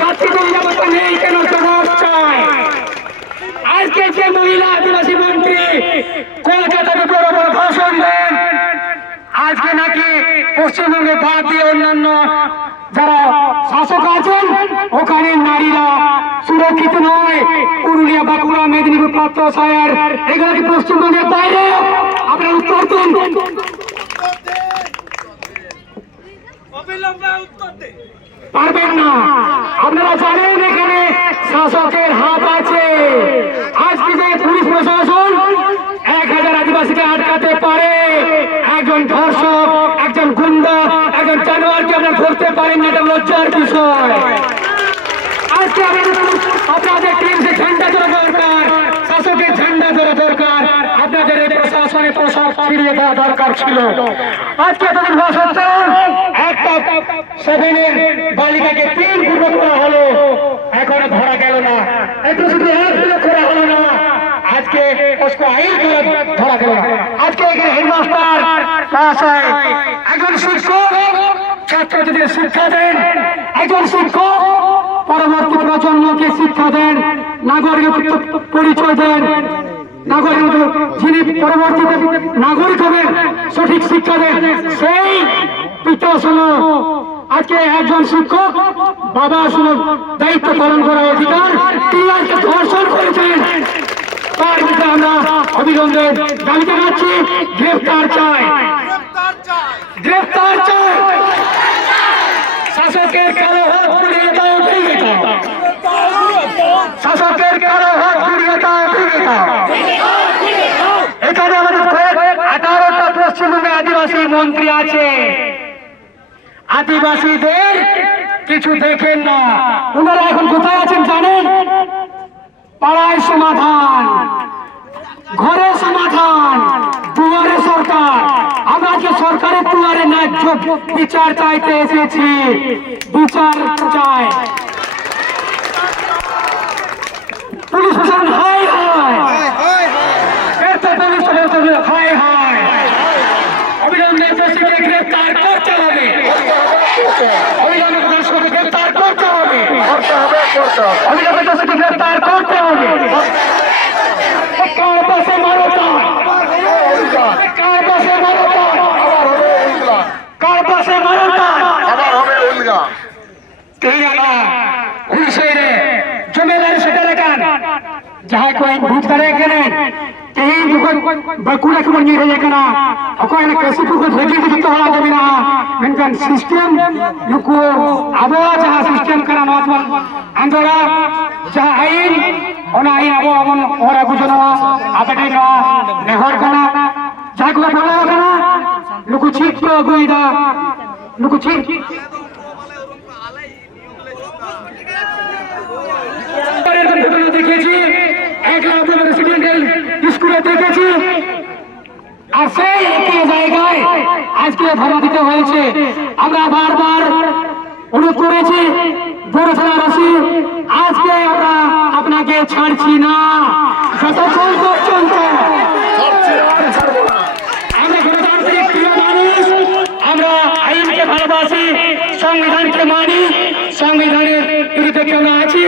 ছাত্রীদের নেই কেন জবাব চাই? আজকে যে মহিলা আদিবাসী মন্ত্রী বড় বড় ভাষণ দেন, আজকে নাকি পশ্চিমবঙ্গে বাদ দিয়ে অন্যান্য যারা শাসক আছেন, ওখানে নারীরা সুরক্ষিত নয়। পুরুলিয়া, বাঁকুড়া, মেদিনীপুর প্রাপ্ত সায়ার, এগুলো কি পশ্চিমবঙ্গের বাইরে? আপনার উত্তর দিন। অবিলম্বে উত্তর দে পারবেন না। আপনারা জানেন এখানে শাসকের হাত আছে। আজকে যে পুলিশ প্রশাসন এক হাজার আদিবাসীকে আটকাতে পারে। একজন ধর্ষক, একজন গুন্ডা, একজন জানোয়ারকে আপনারা ধরতে পারেন না, এটা লজ্জার বিষয়। আজকে আপনাদের আপনাদের টিমসে ঝান্ডা ধরা দরকার শাসকের ঝান্ডা ধরা দরকার শাসনে প্রসার ফিরিয়ে দেওয়া দরকার ছিল। আজকে তাদের ভাষণ বালিকাকে তিন পূর্ণ করা হলো, এখন ধরা গেল না। এত শুধু এক করা হলো না পরবর্তী প্রজন্মকে শিক্ষা দেন নাগরিক পরিচয় দেন নাগরিক যিনি পরবর্তীতে নাগরিক সঠিক শিক্ষা দেন, সেই পিতা শুনো আজকে একজন শিক্ষক, বাবা শুনো দায়িত্ব পালন করার অধিকার তিনি আজকে ধর্ষণ করেছেন। তার আমরা অভিনন্দন দাবি জানাচ্ছি গ্রেফতার চাই গ্রেফতার চাই গ্রেফতার চাই শাসকের কালো হাত ঘুরিয়ে দাও ভেঙে দাও শাসকের কালো হাত ঘুরিয়ে দাও ভেঙে দাও এখানে আমাদের কয়েক আঠারোটা পশ্চিমবঙ্গে আদিবাসী মন্ত্রী আছে। আদিবাসীদের কিছু দেখেন না। ওনারা এখন কোথায় আছেন জানেন? পাড়ায় সমাধান, ঘরে সমাধান, দুয়ারে সরকার। আমরা যে সরকারের দুয়ারে ন্যায্য বিচার চাইতে এসেছি, বিচার চাই পুলিশ প্রশাসন হাই হাই এর তো পুলিশ প্রশাসন হাই হাই অবিলম্বে দোষীকে গ্রেফতার করতে হবে অবিলম্বে দোষীকে গ্রেফতার করতে হবে অমিতাভ বচ্চনকে গ্রেফতার করতে হবে কার পাশে মানবতা কার পাশে মানবতা কার পাশে মানবতা আবার হবে উল্গা তেরিয়ানা হুসেনে জমিদার সেটা রাখান যাহা কোন ভূত করে গেলেন ᱛᱮᱦᱮᱧ ᱡᱚᱠᱷᱚᱱ ᱵᱟᱸᱠᱩᱲᱟ ᱠᱷᱚᱱ ᱧᱮᱞ ᱦᱮᱡ ᱟᱠᱟᱱᱟ ᱚᱠᱚᱭ ᱚᱱᱟ ᱠᱮᱥᱤ ᱠᱚ ᱵᱷᱟᱹᱜᱤ ᱠᱚ ᱡᱚᱛᱚ ᱦᱚᱲᱟᱜ ᱜᱮ ᱢᱮᱱᱟᱜᱼᱟ ᱢᱮᱱᱠᱷᱟᱱ ᱥᱤᱥᱴᱮᱢ ᱱᱩᱠᱩ ᱟᱵᱚᱣᱟᱜ ᱡᱟᱦᱟᱸ ᱥᱤᱥᱴᱮᱢ ᱠᱟᱱᱟ ᱱᱚᱣᱟ ᱛᱚᱵᱚᱱ ᱟᱸᱫᱳᱲᱟ ᱡᱟᱦᱟᱸ ᱟᱹᱭᱤᱱ ᱚᱱᱟ ᱟᱹᱭᱤᱱ ᱟᱵᱚ ᱵᱚᱱ ᱚᱨ ᱟᱹᱜᱩ ᱡᱚᱱᱚᱜᱼᱟ ᱟᱯᱮᱴᱷᱮᱱ ᱱᱚᱣᱟ ᱱᱮᱦᱚᱨ ᱠᱟᱱᱟ ᱡᱟᱦᱟᱸ ᱠᱚ ᱵᱚᱞᱚ ᱟᱠᱟᱱᱟ ᱱᱩᱠᱩ ᱪᱮᱫ ᱠᱚ ᱟᱹᱜᱩᱭᱮᱫᱟ ᱱᱩᱠᱩ ᱪᱮᱫ দেখিয়েছি এক লাখ দেখেছি। আর সেই একই জায়গায় আজকে ভাড়া দিতে হয়েছে। আমরা বারবার অনুরোধ করেছি বড় থানাবাসী আজকে আমরা আপনাকে ছাড়ছি না। আমরা প্রিয় মানুষ, আমরা সংবিধানকে মানি, সংবিধানের বিরুদ্ধে কেউ আছি,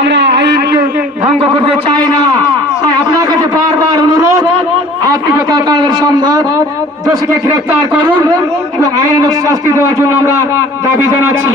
আমরা আইনকে ভঙ্গ করতে চাই না তাই আপনার কাছে বারবার অনুরোধ আপনি যত তাড়াতাড়ি সম্ভব দোষীকে গ্রেফতার করুন এবং আইনানুক শাস্তি দেওয়ার জন্য আমরা দাবি জানাচ্ছি।